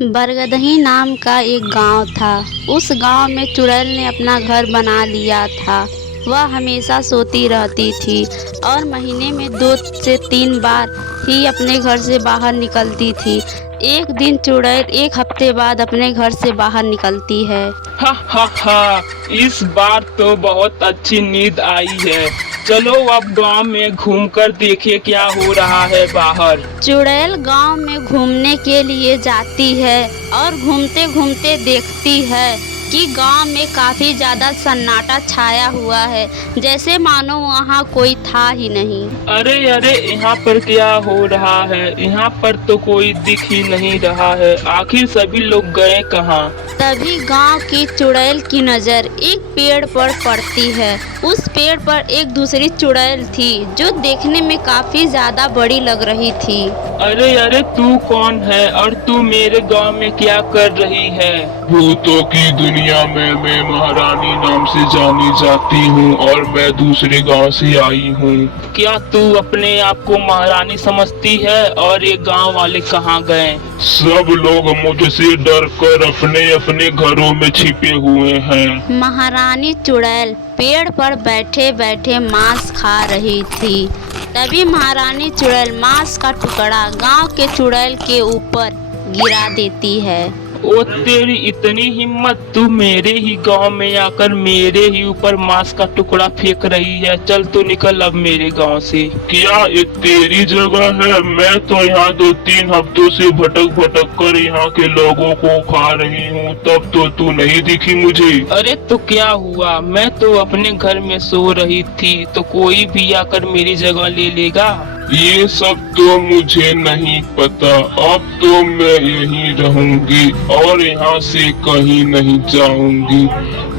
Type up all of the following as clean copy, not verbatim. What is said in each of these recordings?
बरगदही नाम का एक गांव था। उस गांव में चुड़ैल ने अपना घर बना लिया था। वह हमेशा सोती रहती थी और महीने में 2 से 3 बार ही अपने घर से बाहर निकलती थी। एक दिन चुड़ैल 1 हफ्ते बाद अपने घर से बाहर निकलती है। हा हा हा। इस बार तो बहुत अच्छी नींद आई है। चलो अब गांव में घूमकर देखे क्या हो रहा है बाहर। चुड़ैल गांव में घूमने के लिए जाती है और घूमते घूमते देखती है कि गांव में काफी ज्यादा सन्नाटा छाया हुआ है, जैसे मानो वहां कोई था ही नहीं। अरे अरे, यहाँ पर क्या हो रहा है? यहाँ पर तो कोई दिख ही नहीं रहा है। आखिर सभी लोग गए कहाँ? तभी गांव की चुड़ैल की नजर एक पेड़ पर पड़ती है। उस पेड़ पर एक दूसरी चुड़ैल थी जो देखने में काफी ज्यादा बड़ी लग रही थी। अरे अरे, तू कौन है और तू मेरे गांव में क्या कर रही है? भूतों की दुनिया में मैं महारानी नाम से जानी जाती हूँ और मैं दूसरे गांव से आई हूँ। क्या तू अपने आप को महारानी समझती है? और ये गांव वाले कहाँ गए? सब लोग मुझसे डरकर अपने अपने घरों में छिपे हुए हैं। महारानी चुड़ैल पेड़ पर बैठे बैठे मांस खा रही थी। तभी महारानी चुड़ैल मांस का टुकड़ा गांव के चुड़ैल के ऊपर गिरा देती है। ओ तेरी इतनी हिम्मत, तू मेरे ही गांव में आकर मेरे ही ऊपर मांस का टुकड़ा फेंक रही है। चल तू निकल अब मेरे गांव से। क्या ये तेरी जगह है? मैं तो यहाँ 2-3 हफ्तों से भटक भटक कर यहाँ के लोगों को खा रही हूँ, तब तो तू नहीं दिखी मुझे। अरे तो क्या हुआ? मैं तो अपने घर में सो रही थी, तो कोई भी आकर मेरी जगह ले लेगा? ये सब तो मुझे नहीं पता। अब तो मैं यहीं रहूंगी और यहाँ से कहीं नहीं जाऊंगी।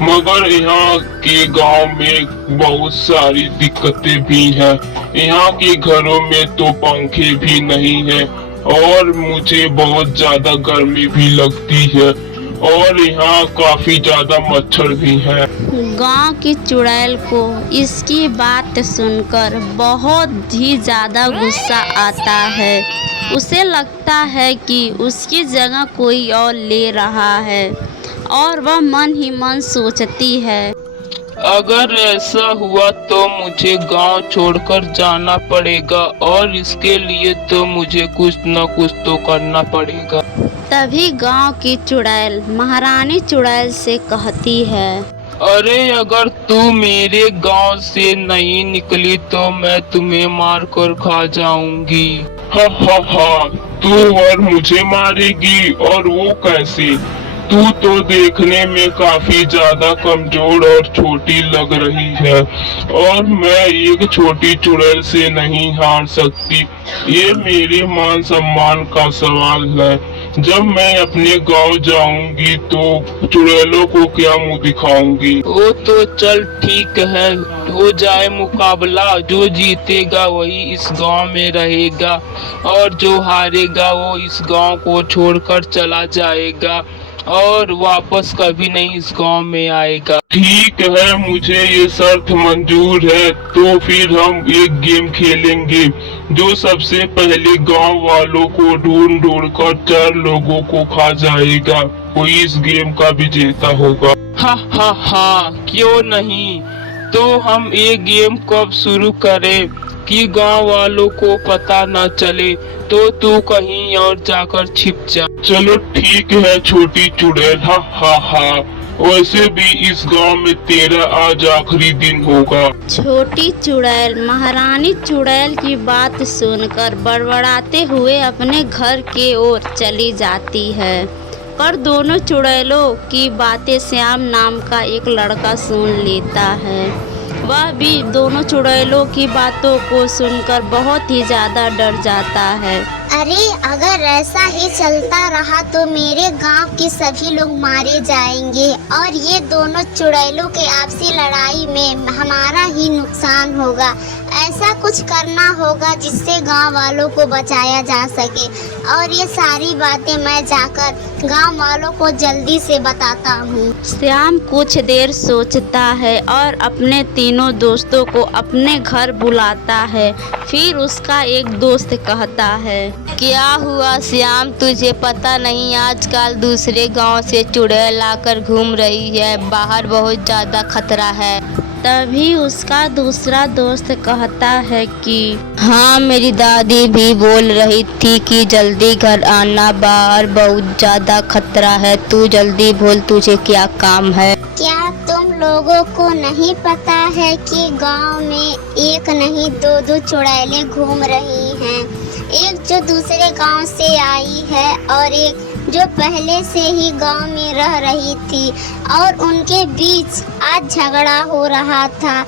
मगर यहाँ के गांव में बहुत सारी दिक्कतें भी हैं। यहाँ के घरों में तो पंखे भी नहीं है और मुझे बहुत ज्यादा गर्मी भी लगती है और यहाँ काफी ज्यादा मच्छर भी है। गांव की चुड़ैल को इसकी बात सुनकर बहुत ही ज्यादा गुस्सा आता है। उसे लगता है कि उसकी जगह कोई और ले रहा है और वह मन ही मन सोचती है, अगर ऐसा हुआ तो मुझे गांव छोड़कर जाना पड़ेगा और इसके लिए तो मुझे कुछ न कुछ तो करना पड़ेगा। तभी गांव की चुड़ैल महारानी चुड़ैल से कहती है, अरे अगर तू मेरे गांव से नहीं निकली तो मैं तुम्हें मार कर खा जाऊंगी। हा हा हा, तू और मुझे मारेगी? और वो कैसे? तू तो देखने में काफी ज्यादा कमजोर और छोटी लग रही है और मैं एक छोटी चुड़ैल से नहीं हार सकती। ये मेरे मान सम्मान का सवाल है। जब मैं अपने गांव जाऊंगी तो चुड़ैलों को क्या मुंह दिखाऊंगी? वो तो चल ठीक है, हो जाए मुकाबला। जो जीतेगा वही इस गांव में रहेगा और जो हारेगा वो इस गांव को छोड़कर चला जाएगा और वापस कभी नहीं इस गांव में आएगा। ठीक है, मुझे ये शर्त मंजूर है। तो फिर हम एक गेम खेलेंगे। जो सबसे पहले गांव वालों को ढूंढ ढूंढ कर 4 लोगों को खा जाएगा, कोई इस गेम का विजेता होगा। हा हा हा, क्यों नहीं। तो हम ये गेम कब शुरू करें कि गांव वालों को पता न चले, तो तू कहीं और जाकर छिप जा। चलो ठीक है छोटी चुड़ैल। हा हा हा, वैसे भी इस गांव में तेरा आज आखिरी दिन होगा। छोटी चुड़ैल महारानी चुड़ैल की बात सुनकर बड़बड़ाते हुए अपने घर के ओर चली जाती है। पर दोनों चुड़ैलों की बातें श्याम नाम का एक लड़का सुन लेता है। वह भी दोनों चुड़ैलों की बातों को सुनकर बहुत ही ज्यादा डर जाता है। अरे अगर ऐसा ही चलता रहा तो मेरे गांव के सभी लोग मारे जाएंगे और ये दोनों चुड़ैलों के आपसी लड़ाई में हमारा ही नुकसान होगा। ऐसा कुछ करना होगा जिससे गांव वालों को बचाया जा सके और ये सारी बातें मैं जाकर गांव वालों को जल्दी से बताता हूँ। श्याम कुछ देर सोचता है और अपने तीनों दोस्तों को अपने घर बुलाता है। फिर उसका एक दोस्त कहता है, क्या हुआ श्याम, तुझे पता नहीं आजकल दूसरे गांव से चुड़ैल आकर घूम रही है, बाहर बहुत ज़्यादा खतरा है। तभी उसका दूसरा दोस्त कहता है कि हाँ, मेरी दादी भी बोल रही थी कि जल्दी घर आना, बाहर बहुत ज़्यादा खतरा है। तू जल्दी बोल, तुझे क्या काम है? क्या तुम लोगों को नहीं पता है कि गांव में एक नहीं दो चुड़ैलें घूम रही हैं? एक जो दूसरे गांव से आई है और एक जो पहले से ही गांव में रह रही थी, और उनके बीच आज झगड़ा हो रहा था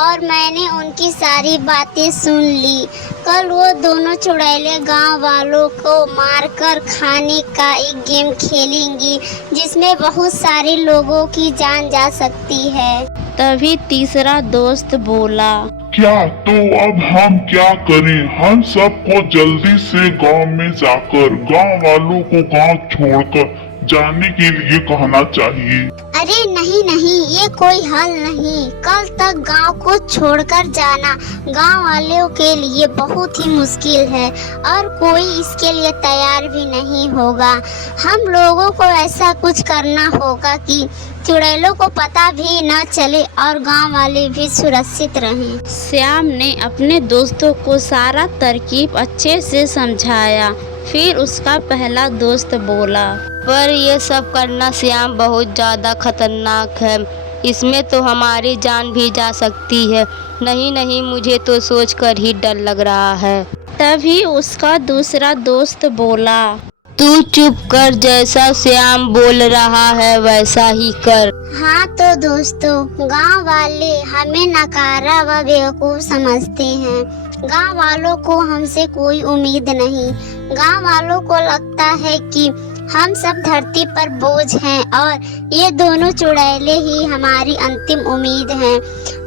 और मैंने उनकी सारी बातें सुन ली। कल वो दोनों चुड़ैलें गांव वालों को मारकर खाने का एक गेम खेलेंगी जिसमें बहुत सारे लोगों की जान जा सकती है। तभी तीसरा दोस्त बोला, क्या तो अब हम क्या करें? हम सबको जल्दी से गांव में जाकर गांव वालों को गांव छोड़कर जाने के लिए कहना चाहिए। अरे नहीं नहीं, ये कोई हल नहीं। कल तक गांव को छोड़कर जाना गांव वालों के लिए बहुत ही मुश्किल है और कोई इसके लिए तैयार भी नहीं होगा। हम लोगों को ऐसा कुछ करना होगा कि चुड़ैलों को पता भी न चले और गांव वाले भी सुरक्षित रहें। श्याम ने अपने दोस्तों को सारा तरकीब अच्छे से समझाया। फिर उसका पहला दोस्त बोला, पर ये सब करना श्याम बहुत ज़्यादा खतरनाक है, इसमें तो हमारी जान भी जा सकती है। नहीं नहीं, मुझे तो सोचकर ही डर लग रहा है। तभी उसका दूसरा दोस्त बोला, तू चुप कर, जैसा श्याम बोल रहा है वैसा ही कर। हाँ तो दोस्तों, गांव वाले हमें नकारा व बेवकूफ समझते हैं। गांव वालों को हमसे कोई उम्मीद नहीं। गांव वालों को लगता है कि हम सब धरती पर बोझ हैं और ये दोनों चुड़ैलें ही हमारी अंतिम उम्मीद हैं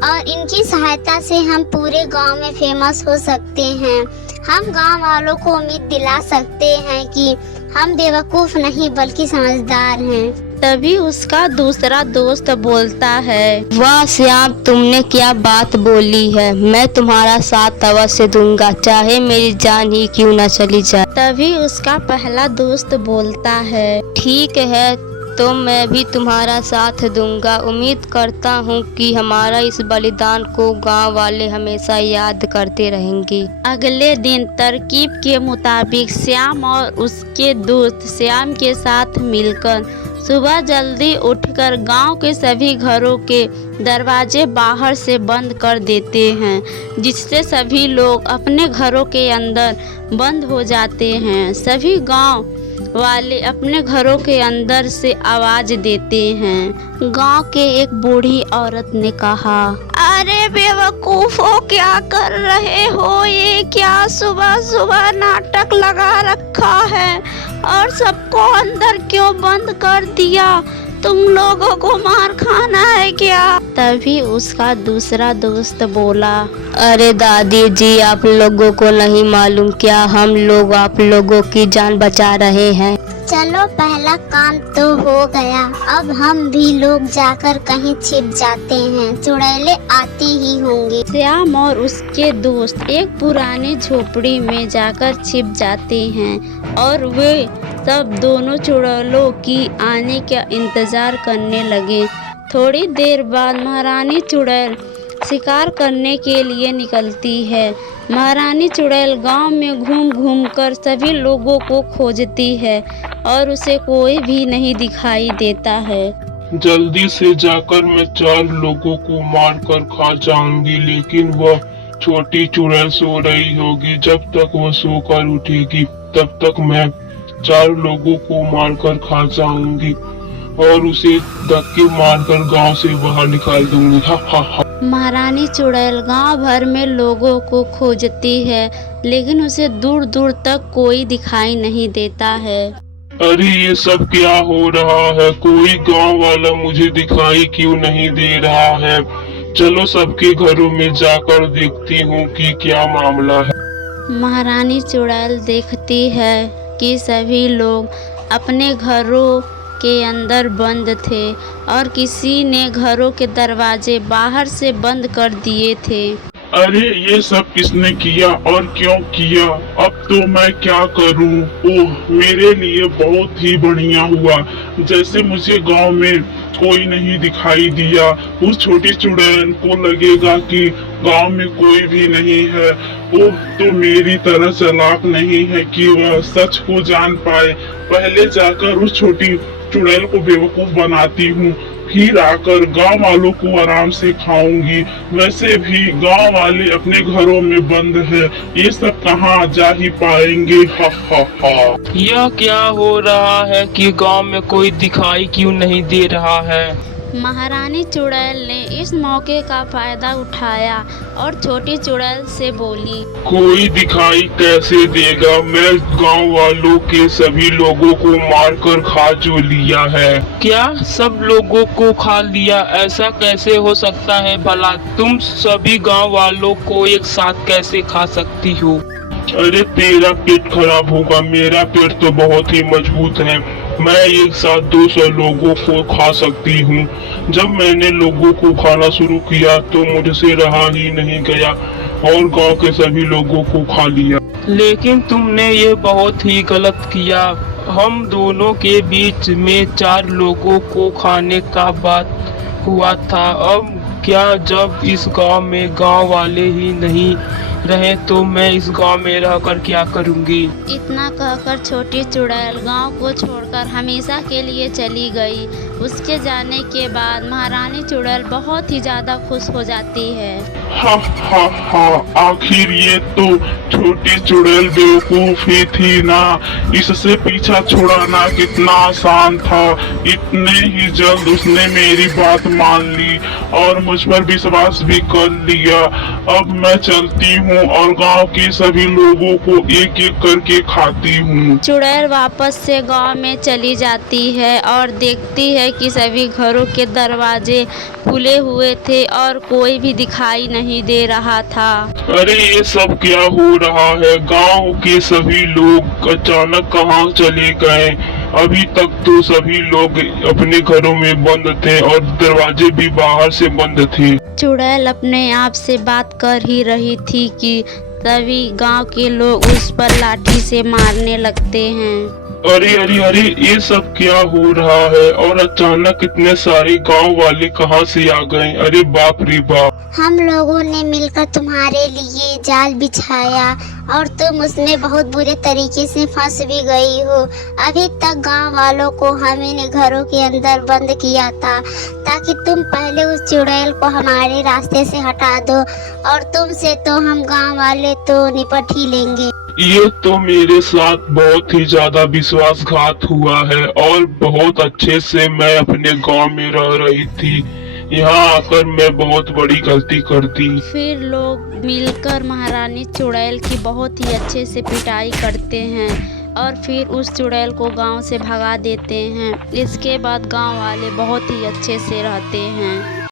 और इनकी सहायता से हम पूरे गांव में फेमस हो सकते हैं। हम गांव वालों को उम्मीद दिला सकते हैं कि हम बेवकूफ नहीं बल्कि समझदार हैं। तभी उसका दूसरा दोस्त बोलता है, वाह श्याम, तुमने क्या बात बोली है। मैं तुम्हारा साथ अवश्य दूंगा, चाहे मेरी जान ही क्यों न चली जाए। तभी उसका पहला दोस्त बोलता है, ठीक है, तो मैं भी तुम्हारा साथ दूंगा। उम्मीद करता हूँ कि हमारा इस बलिदान को गांव वाले हमेशा याद करते रहेंगे। अगले दिन तरकीब के मुताबिक श्याम और उसके दोस्त श्याम के साथ मिलकर सुबह जल्दी उठकर गांव के सभी घरों के दरवाजे बाहर से बंद कर देते हैं, जिससे सभी लोग अपने घरों के अंदर बंद हो जाते हैं। सभी गांव वाले अपने घरों के अंदर से आवाज देते हैं। गांव के एक बूढ़ी औरत ने कहा, अरे बेवकूफों, क्या कर रहे हो? ये क्या सुबह सुबह नाटक लगा रखा है और सबको अंदर क्यों बंद कर दिया? तुम लोगों को मार खाना है क्या? तभी उसका दूसरा दोस्त बोला, अरे दादी जी, आप लोगों को नहीं मालूम क्या हम लोग आप लोगों की जान बचा रहे हैं। चलो, पहला काम तो हो गया। अब हम भी लोग जाकर कहीं छिप जाते हैं, चुड़ैलें आते ही होंगे। श्याम और उसके दोस्त एक पुरानी झोपड़ी में जाकर छिप जाते हैं और वे सब दोनों चुड़ैलों की आने का इंतजार करने लगे। थोड़ी देर बाद महारानी चुड़ैल शिकार करने के लिए निकलती है। महारानी चुड़ैल गांव में घूम घूम कर सभी लोगों को खोजती है और उसे कोई भी नहीं दिखाई देता है। जल्दी से जाकर मैं 4 लोगों को मार कर खा जाऊंगी, लेकिन वह छोटी चुड़ैल सो रही होगी। जब तक वह सोकर उठेगी तब तक मैं 4 लोगों को मारकर खा जाऊंगी और उसे धक्के मारकर गांव से बाहर निकाल दूंगी। हा हा हा। महारानी चुड़ैल गांव भर में लोगों को खोजती है, लेकिन उसे दूर दूर तक कोई दिखाई नहीं देता है। अरे ये सब क्या हो रहा है? कोई गांव वाला मुझे दिखाई क्यों नहीं दे रहा है? चलो सबके घरों में जाकर देखती हूँ कि क्या मामला है। महारानी चुड़ैल देखती है कि सभी लोग अपने घरों के अंदर बंद थे और किसी ने घरों के दरवाजे बाहर से बंद कर दिए थे। अरे ये सब किसने किया और क्यों किया? अब तो मैं क्या करूं? ओह, मेरे लिए बहुत ही बढ़िया हुआ, जैसे मुझे गांव में कोई नहीं दिखाई दिया। उस छोटी चुड़ैल को लगेगा कि गांव में कोई भी नहीं है। ओह, तो मेरी तरह चालाक नहीं है कि वह सच को जान पाए। पहले जाकर उस छोटी चुड़ैल को बेवकूफ बनाती हूँ, फिर आकर गांव वालों को आराम से खाऊंगी। वैसे भी गांव वाले अपने घरों में बंद है, ये सब कहाँ जा ही पाएंगे। हा हा हा। यह क्या हो रहा है कि गांव में कोई दिखाई क्यों नहीं दे रहा है? महारानी चुड़ैल ने इस मौके का फायदा उठाया और छोटी चुड़ैल से बोली, कोई दिखाई कैसे देगा? मैं गांव वालों के सभी लोगों को मारकर खा जो लिया है। क्या सब लोगों को खा लिया? ऐसा कैसे हो सकता है भला? तुम सभी गांव वालों को एक साथ कैसे खा सकती हो? अरे तेरा पेट खराब होगा, मेरा पेट तो बहुत ही मजबूत है। मैं एक साथ 200 लोगों को खा सकती हूँ। जब मैंने लोगों को खाना शुरू किया तो मुझसे रहा ही नहीं गया और गांव के सभी लोगों को खा लिया। लेकिन तुमने ये बहुत ही गलत किया। हम दोनों के बीच में 4 लोगों को खाने का बात हुआ था। अब क्या जब इस गांव में गांव वाले ही नहीं रहे तो मैं इस गांव में रहकर क्या करूंगी? इतना कहकर छोटी चुड़ैल गांव को छोड़कर हमेशा के लिए चली गई। उसके जाने के बाद महारानी चुड़ैल बहुत ही ज्यादा खुश हो जाती है। हा हा हा, आखिर ये तो छोटी चुड़ैल बेवकूफ ही थी ना। इससे पीछा छुड़ाना कितना आसान था। इतने ही जल्द उसने मेरी बात मान ली और मुझ पर विश्वास भी कर लिया। अब मैं चलती हूँ और गांव के सभी लोगों को एक एक करके खाती हूँ। चुड़ैल वापस से गांव में चली जाती है और देखती है कि सभी घरों के दरवाजे खुले हुए थे और कोई भी दिखाई नहीं दे रहा था। अरे ये सब क्या हो रहा है? गांव के सभी लोग अचानक कहाँ चले गए? अभी तक तो सभी लोग अपने घरों में बंद थे और दरवाजे भी बाहर से बंद थे। चुड़ैल अपने आप से बात कर ही रही थी कि तभी गांव के लोग उस पर लाठी से मारने लगते हैं। अरे अरे अरे, ये सब क्या हो रहा है? और अचानक इतने सारे गांव वाले कहाँ से आ गए? अरे बाप रे बाप। हम लोगों ने मिलकर तुम्हारे लिए जाल बिछाया और तुम उसमें बहुत बुरे तरीके से फंस भी गई हो। अभी तक गांव वालों को हमने घरों के अंदर बंद किया था ताकि तुम पहले उस चुड़ैल को हमारे रास्ते से हटा दो और तुमसे तो हम गांव वाले तो निपट ही लेंगे। ये तो मेरे साथ बहुत ही ज्यादा विश्वासघात हुआ है और बहुत अच्छे से मैं अपने गांव में रह रही थी। यहाँ आकर मैं बहुत बड़ी गलती कर दी। फिर लोग मिलकर महारानी चुड़ैल की बहुत ही अच्छे से पिटाई करते हैं और फिर उस चुड़ैल को गांव से भगा देते हैं। इसके बाद गांव वाले बहुत ही अच्छे से रहते हैं।